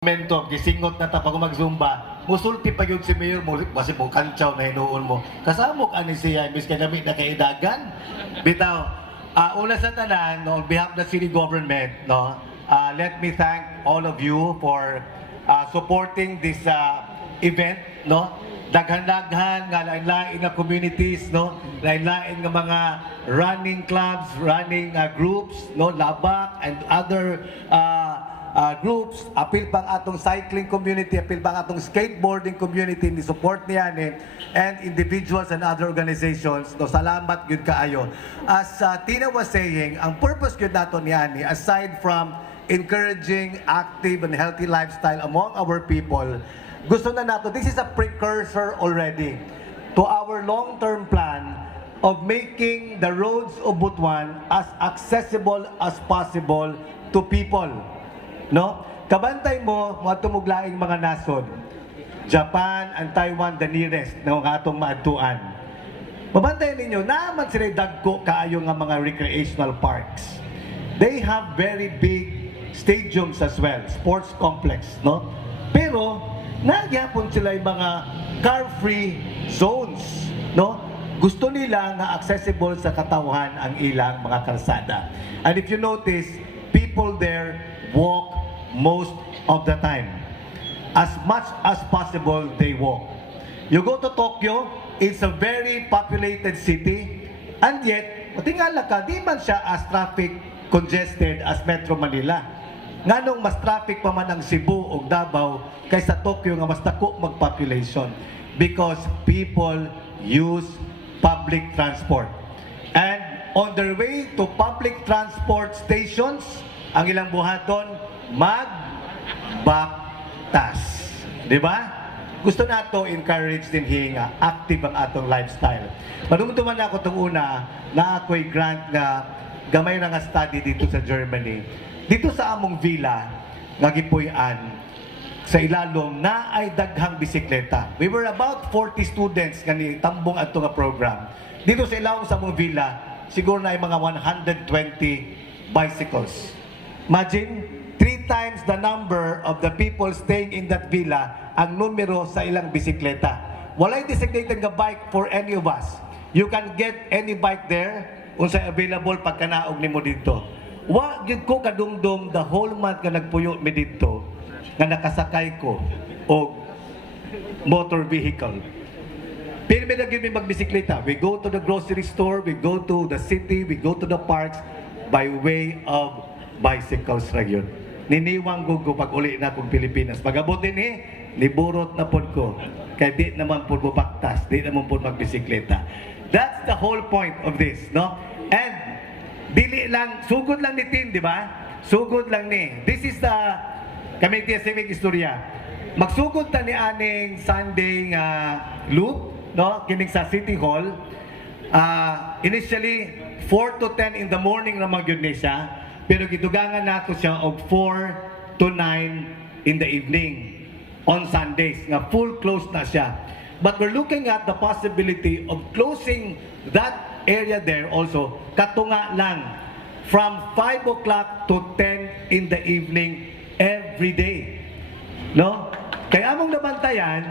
Momento, gisingot na tapos mag-zumba, musulti pa yun si Mayor mo, kasi mo kantsaw na hinuon mo. Kasamok ani siya, imbis ka namin na kaidagan. Bitaw, una sa tanan, no, on behalf of the city government, no, let me thank all of you for supporting this event, no. Daghan-daghan nga lain-lain nga communities, no, lain-lain nga mga running clubs, running groups, no, labak and other groups, apil pang atong cycling community, apil pang atong skateboarding community, ni support niya ni, and individuals and other organizations. No, salamat yun kaayo. As Tina was saying, ang purpose yun nato niya ni, aside from encouraging active and healthy lifestyle among our people, gusto na nato, this is a precursor already to our long-term plan of making the roads of Butuan as accessible as possible to people. No? Kabantay mo, mga tumuglaing mga nasod. Japan and Taiwan, the nearest, na mga atong maadtuan. Mabantayan ninyo, naman sila dagko kaayo nga mga recreational parks. They have very big stadiums as well, sports complex, no? Pero, nagyapon sila yung mga car-free zones, no? Gusto nila na accessible sa katawhan ang ilang mga kalsada. And if you notice, people there walk most of the time. As much as possible, they walk. You go to Tokyo, it's a very populated city, and yet, matingala ka, di man siya as traffic congested as Metro Manila. Nganong mas traffic pa man ang Cebu o Davao kaysa Tokyo nga mas dako mag-population, because people use public transport. And on their way to public transport stations, ang ilang buhaton, magbaktas. Di ba? Gusto nato encourage din hinga, active ang atong lifestyle. Manumduman na ako itong una na ako'y grant nga gamay na nga study dito sa Germany. Dito sa among villa, nga gipuy-an, sa ilalom na ay daghang bisikleta. We were about 40 students nga ni tambong ato nga program. Dito sa ilalom sa among villa, siguro na ay mga 120 bicycles. Imagine, 3 times the number of the people staying in that villa ang numero sa ilang bisikleta. Walay designated nga bike for any of us. You can get any bike there unsay available pagkanaog nimo dito. Wa gyud ko kadumdum the whole month nga nagpuyo mi dito nga nakasakay ko og motor vehicle. Pero may nagyud mi magbisikleta. We go to the grocery store, we go to the city, we go to the parks by way of bicycles ra yun. Niniwang ko pag uli na kong Pilipinas. Pagabot din niburot na pod ko. Kaya di naman pod bubaktas, di naman pod magbisikleta. That's the whole point of this, no? And dili lang, sugod lang ni Tin, di ba? Sugod lang ni. This is the Committee of Civic Historia. Magsugod ta ni aning Sunday loop, no? Kining sa City Hall. Initially 4 to 10 in the morning na magyud ni siya. Pero gidugangan nato siya og 4 to 9 in the evening on Sundays, nga full close na siya. But we're looking at the possibility of closing that area there also, katunga lang, from 5 o'clock to 10 in the evening every day. No? Kaya among nabantayan,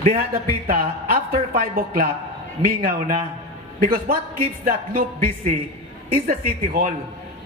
diha dapita, after 5 o'clock, mingaw na. Because what keeps that loop busy is the City Hall.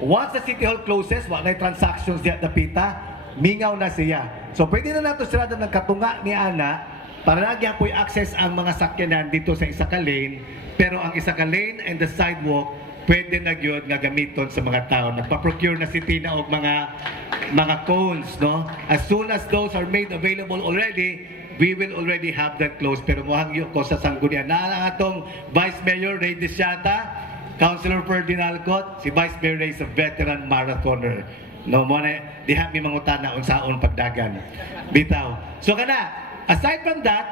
Once the City Hall closes, wala na transactions diya dapita, mingaw na siya. So pwede na nato sila ng katunga ni Ana para nagyan po'y access ang mga sakyanan dito sa isa ka lane, pero ang isa ka lane and the sidewalk pwede na gyud nga gamiton sa mga tao. Nagpa-procure na si Tina og mga cones, no? As soon as those are made available already, we will already have that closed. Pero mohangyo ko sa sanggunian na atong Vice Mayor Ray Desiata, Councilor Ferdinand Cot, si Vice Mayor Ray is a veteran marathoner. No, mo na diha mi mangutana unsaon pagdagan. Bitaw. So kana, aside from that,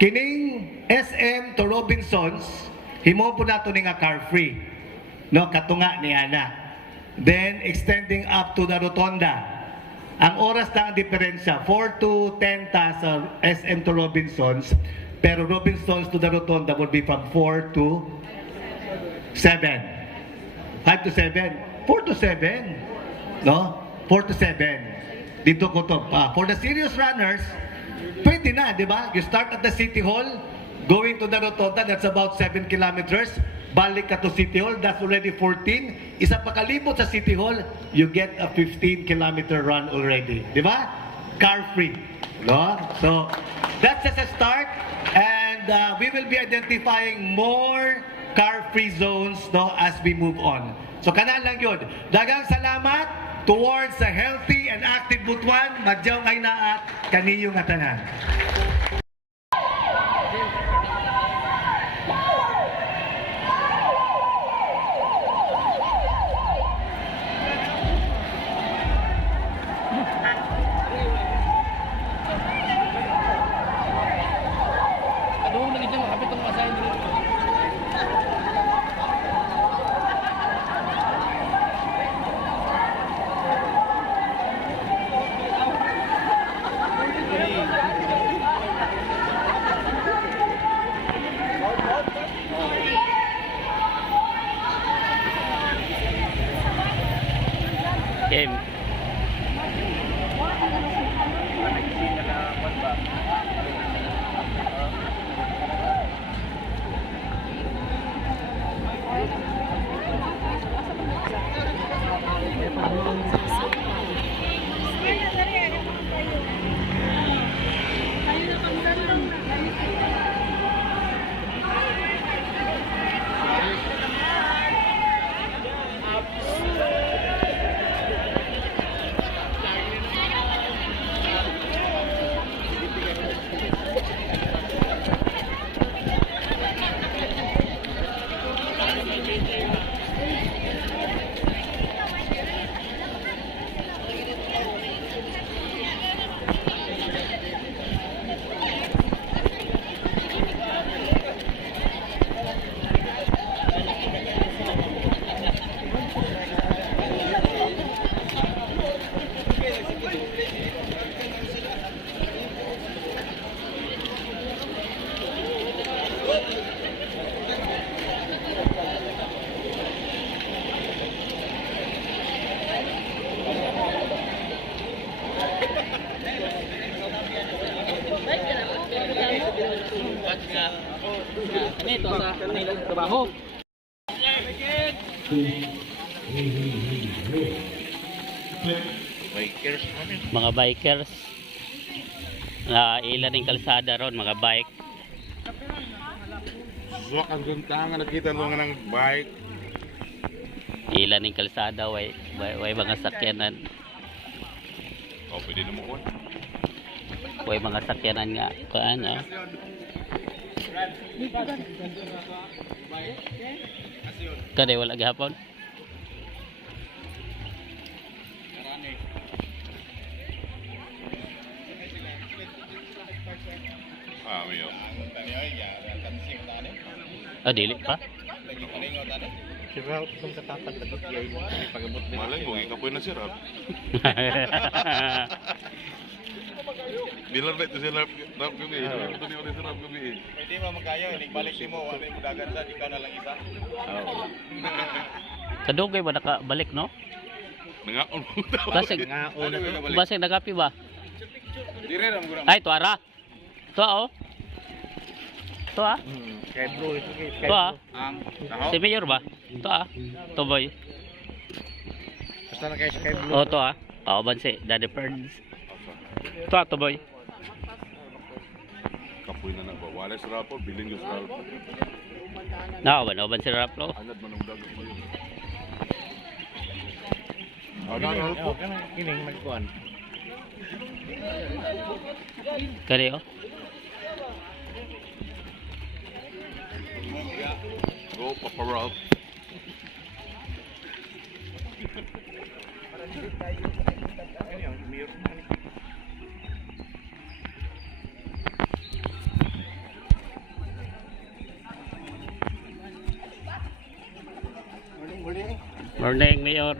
kining SM to Robinsons, himo po nato ni nga car free. No, katunga ni ana. Then extending up to the Rotonda. Ang oras na ang diferensya, 4 to 10 ta sa SM to Robinsons, pero Robinsons to the Rotonda would be from 4 to 7. 5 to 7. 4 to 7. No? 4 to 7. dito ko to. For the serious runners, pwede na, di ba? You start at the City Hall, going to the Rotonda, that's about 7 kilometers. Balik ka to City Hall, that's already 14. Isa pa kalibot sa City Hall, you get a 15-kilometer run already. Di ba? Car-free. No? So, that's just a start. And we will be identifying more car-free zones, no, as we move on. So, kanan lang yun. Dagang salamat towards a healthy and active Butuan. Magdiyaw kay naat, kaniyong atanan. Game. Ito sa kanilang trabaho. Mga bikers. Ilan yung kalsada ron, mga bike. Suwak ang guntangan, nakita mo nga ng bike. Ilan yung kalsada, way mga sakyanan. O, pwede na mo ko. Way mga sakyanan nga. Kaan, oh. Kada wala gihapon. Mayo. Dili pa. Sirap kung katapat na pagamot mo. Malay mo, ikapoy na sirap. Bilar na ito sirap gabi. Ito ni ulit sirap gabi. Pwede mo magkayo, balik mo, ano yung mudagan sa, ikaw na lang isa. Kadugay ba nakabalik, no? Nangaon mo. Basig nagapi ba? Dire ram gura. Ay, tuara. Tuwa, oh. Tuwa. Kay bro, Tuwa. taho. Si Mayor ba? Tuwa. Tuboy. Basta na kayo sa kay bro. Oh, tuwa. Oh, bansi. Daddy Ferns. Tuwa, tuboy. Kapoy na nagbawala sirap po, bilin yung sirap. Nakaban si Raplo. Agad man ang dagat mo yun. Ano po? Kining magkuan. Kali, oh. Go, Papa Ralph. Morning, Mayor.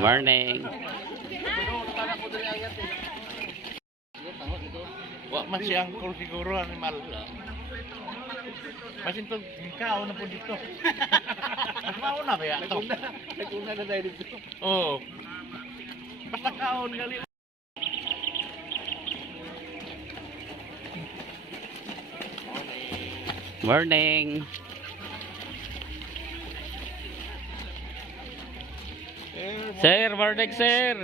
Morning. Wa man siyang siguro animal. Basin to, ikaw na po dito. Mas mauna ba yan? Naguna na tayo dito. Oo. Basta kaon gali. Morning. Sir, morning sir.